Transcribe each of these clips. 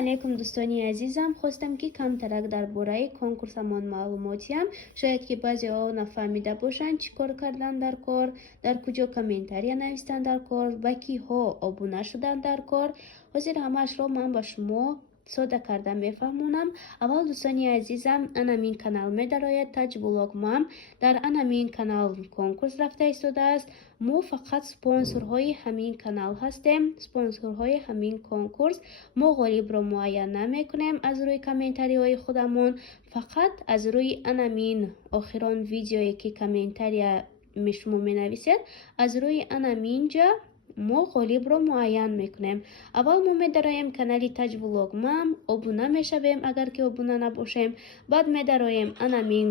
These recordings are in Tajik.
алейкум дӯстони азизам. Хостам ки камтарак дар бораи конкурсамон маълумотиям. Шояд ки баъзеҳо нафаҳмида бошанд чӣ кор кардан дар кор, дар куҷо комментария навистан дар кор, ба киҳо обуна шудан дар кор. ҳозир ҳамаашро ман ба шумо сода карда мефаҳмонам. аввал дӯстони азизам, анамин канал медарояд таҷ влог мам. дар анамин канал конкурс рафта истодааст. мо фақат спонсорҳои ҳамин канал ҳастем, спонсорҳои ҳамин конкурс. мо ғолибро муайян намекунем аз рӯи комментариҳои худамон, фақат аз рӯи анамин охирон видеое ки комментария шумо менависед, аз рӯи анаминҷа мо ғолибро муайян мекунем. аввал мо медароем канали таҷ влог мам, обуна мешавем агар ки обуна набошем. баъд медароем анамин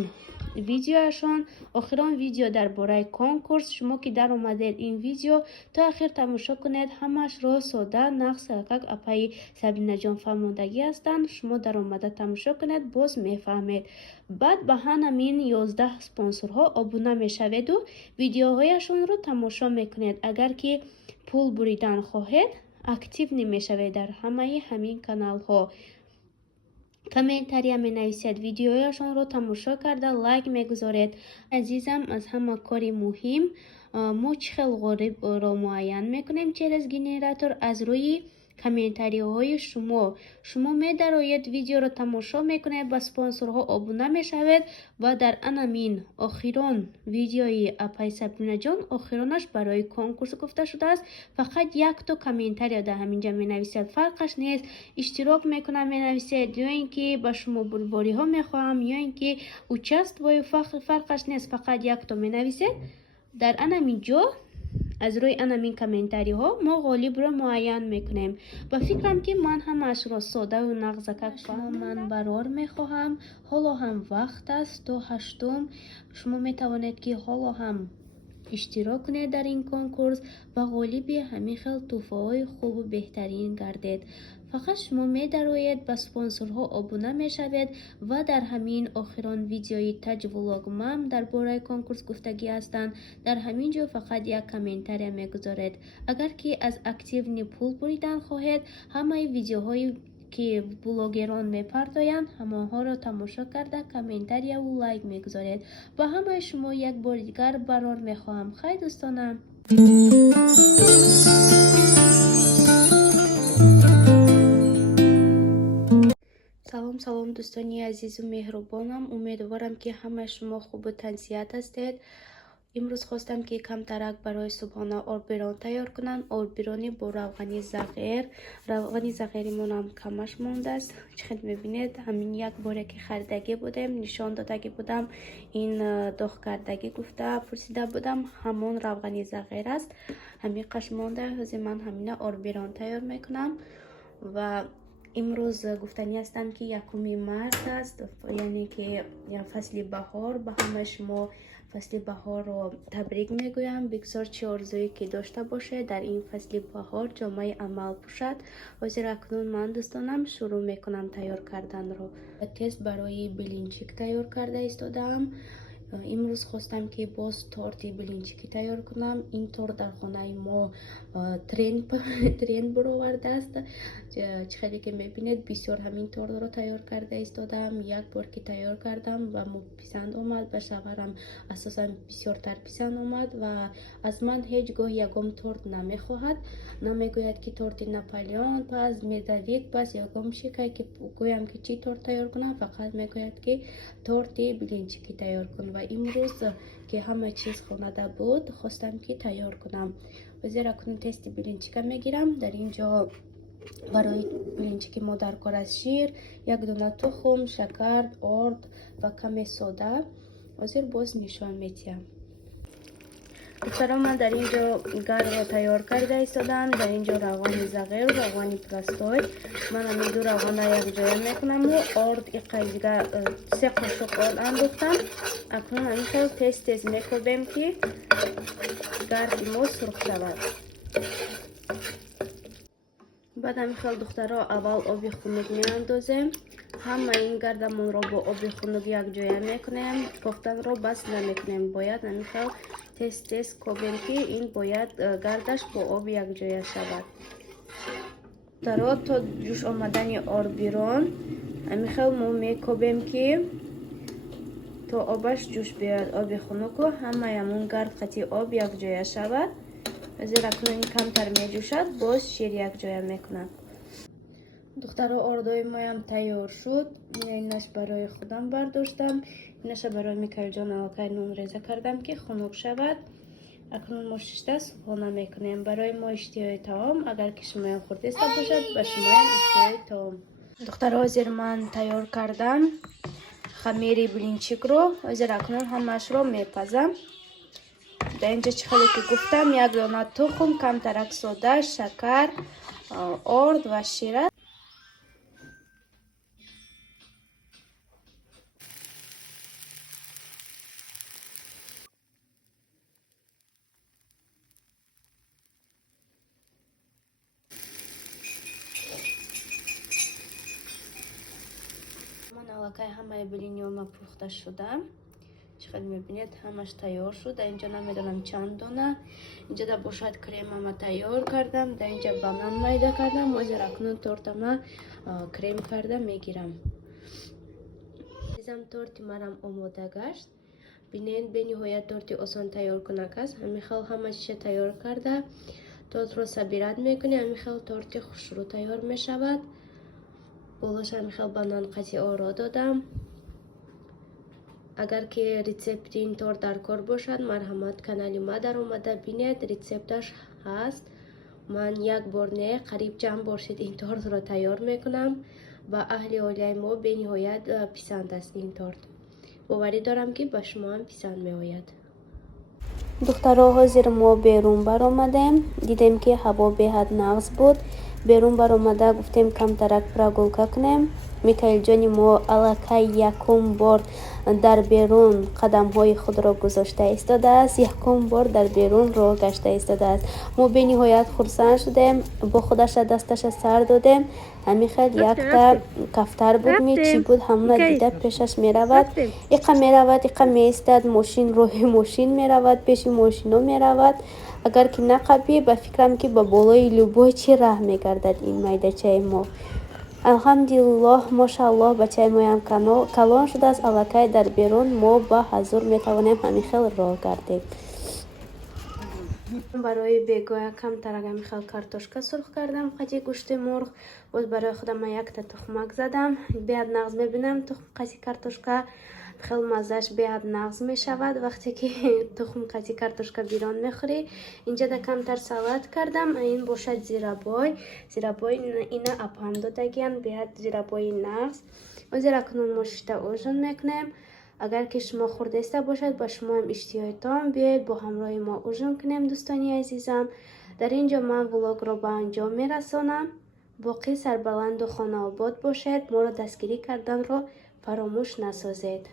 видеоашон, охирон видео дар бораи конкурс. шумо ки дар омадед ин видео то охир тамошо кунед. ҳамаашро сода нақс як апаи Сабинаҷон фармондагӣ ҳастанд. шумо дар омада тамошо кунед, боз мефаҳмед. баъд ба ҳанамин 11 спонсорҳо обуна мешаведу видеоҳояшонро тамошо мекунед. агар ки пул буридан хоҳед, активни мешавед дар ҳамаи ҳамин каналҳо. комментария менависед, видеояшонро тамошо карда лайк мегузоред. азизам, аз ҳама кори муҳим, мо чӣ хел ғолибро муайян мекунем через генератор? аз рӯи комментариҳои шумо медароед видеоро тамошо мекунед, ба спонсорҳо обуна мешавед ва дар анамин охирон видеои апай Сабинаҷон охиронаш барои конкурс гуфта шудааст. фақат якто комментария дар ҳаминҷа менависед, фарқаш нест. иштирок мекунам менависед, ё ин ки ба шумо булбориҳо мехоҳам, ё ин ки участвую, фарқаш нест. фақат якто менависед. дар анамин ҷо аз рӯи анамин комментариҳо мо ғолибро муайян мекунем. ба фикрам ки ман ҳамаашро содаву нағзакак ман барор мехоҳам. ҳоло ҳам вақт аст то 8 шумо метавонед ки ҳоло ҳам иштирок кунед дар ин конкурс ва ғолиби ҳамин хел тӯҳфаҳои хубу беҳтарин гардед. фақат шумо медароед ба спонсорҳо обуна мешавед ва дар ҳамин охирон видеои таҷ влог мам дар бораи конкурс гуфтагӣ ҳастанд. дар ҳамин ҷо фақат як комментария мегузоред. агар ки аз активни пул буридан хоҳед, ҳамаи видеоҳои ки блогерон мепардоянд, ҳамаҳоро тамошо карда комментарияву лайк мегузоред. ба ҳамаи шумо як бори дигар барор мехоҳам. хай дӯстонам. салом дӯстони азизу меҳрубонам. умедворам ки ҳамаи шумо хубу тансият ҳастед. имрӯз хостам ки камтарак барои субҳона орбирон тайёр кунам. орбирони бо равғани зағир. равғани зағиримонам камаш мондааст. чихел мебинед, ҳамин як боре ки харидагӣ будем, нишон додагӣ будам, ин дохкардагӣ гуфта пурсида будам, ҳамон равғани зағир аст. ҳамиқаш монда. ҳозир ман ҳамина орбирон тайёр мекунам ва имрӯз гуфтанӣ ҳастам ки 1 март аст, яъне ки фасли баҳор. ба ҳамаи шумо фасли баҳорро табрик мегӯям. бигзор чӣ орзуе ки дошта бошед дар ин фасли баҳор ҷомаи амал пӯшад. ҳозир акнун ман дӯстонам шурӯъ мекунам тайёр карданро. тест барои билинчик тайёр карда истодаам. имрӯз хостам ки боз торти билинчикӣ тайёр кунам. ин торт дар хонаи мо тренд баровардааст. чихеле ки мебинед, бисёр ҳамин тортро тайёр карда истодам. як бор ки тайёр кардам ва мо писанд омад, ба шавҳарам асосан бисёртар писанд омад ва аз ман ҳеҷ гоҳ ягом торт намехоҳад. намегӯяд ки торти наполеон пас, медовик пас, ягом шикай ки гӯям ки чӣ торт тайёр кунам. фақат мегӯяд ки торти билинчикӣ тайёр кун. ва имрӯз ки ҳама чиз хонада буд, хостам ки тайёр кунам. ҳозир акнун тести билинчика мегирам. дар ин ҷо барои билинчики мо дар кор аст шир, 1 дуна тухм, шакар, орд ва каме сода. ҳозир боз нишон медиҳам. дӯстарон, ман дар ин ҷо гарро тайёр карда истодам. дар ин ҷо равғани зағир, равғани простой. ман ҳамин ду равғана якҷоя мекунам. орд иқайга 3 қошуқ орд андохтам. акнун ҳамин хел тез мекобем ки гарди мо сурх шавад. баъд ҳамин хел духтаро аввал оби хунук меандозем. ҳама ин гардамонро бо оби хунук якҷоя мекунем. кофтанро бас намекунем. бояд ҳамин хел тез кобем ки ин бояд гардаш бо об якҷоя шавад. Даро то ҷӯш омадани орбирон амихел мо мекобем ки то обаш ҷӯш биёяд, оби хунуку ҳамаямон гард қати об якҷоя шавад. ҳозир акнун ин камтар меҷӯшад, боз шир якҷоя мекунад. духтаро ордои моям тайёр шуд. Инаш барои худам бардоштам, инаша барои Микаилҷон аллакай нун реза кардам ки хунук шавад. акнун мо шишта субҳона мекунем. барои мо иштиҳои таом, агар ки шумоям хурдеста бошад, ба шумоям иштиҳои таом. духтаро ҳозир ман тайёр кардам хамири блинчикро. ҳозир акнун ҳамаашро мепазам. дар инҷа чӣ хеле ки гуфтам, як дона тухм, камтарак сода, шакар, орд ва шир аст. ман аллакай ҳамаи блинёма пухта шуда. чӣ хеле мебинед, ҳамаш тайёр шуд. дар инҷа намедонам чанд дона. инҷа да бошад кремама тайёр кардам. дар инҷа банан майда кардам. ҳозир акнун тортама крем карда мегирам. азизам, торти марам омода гашт. бинед, бениҳоят торти осон тайёркунак аст. ҳамихел ҳама чиша тайёр карда тортро сабират мекунӣ, ҳамихел торти хушрӯ тайёр мешавад. болош ҳамихел банан қатиоро додам. агар ки рецепти ин торт дар кор бошад, марҳамат канали ма даромада бинед, рецепташ ҳаст. ман як бор не қариб ҷамъ бошид ин тортро тайёр мекунам. ба аҳли оилаи мо бениҳоят писанд аст ин торт. боварӣ дорам ки ба шумо ҳам писанд меояд. духтаро ҳозир мо берун баромадем. дидем ки ҳаво беҳад нағз буд. берун баромада гуфтем камтарак прогулка кунем. Микаилҷони мо аллакай якум бор дар берун қадамҳои худро гузошта истодааст, якум бор дар берун роҳ гашта истодааст. мо бениҳоят хурсанд шудем, бо худаша дасташа сар додем. ҳамихел якта кафтар буд, чӣ буд, ҳамуна дида пешаш меравад, иқа меравад, иқа меистад, мошин роҳи мошин меравад, пеши мошино меравад. агар ки нақаби, ба фикрам ки ба болои любой чӣ раҳ мегардад ин майдачаи мо. алҳамдулиллоҳ, мошааллоҳ, бачаи моям калон шудааст. аллакай дар берун мо ба ҳазур метавонем ҳамихел роҳ гардем. барои бегоя камтарак ҳамихел картошка сурх кардам, қати гӯшти мурғ. боз барои худам якта тухмак задам. беҳад нағз мебинам тухм қати картошка. хел маззаш беҳад нағз мешавад вақте ки тухм қати картошка бирон мехӯрӣ. инҷа да камтар салат кардам. ин бошад зирабой. зирабой ина апам додагиян, беҳад зирабои нағз. ҳозир акнун мо шишта ужин мекунем. агар ки шумо хурдеста бошад, ба шумо ҳам иштиҳои таом, биёед бо ҳамроҳи мо ужин кунем. дӯстони азизам, дар инҷо ман влогро ба анҷом мерасонам. боқӣ сарбаланду хонаобод бошед. моро дастгирӣ карданро фаромӯш насозед.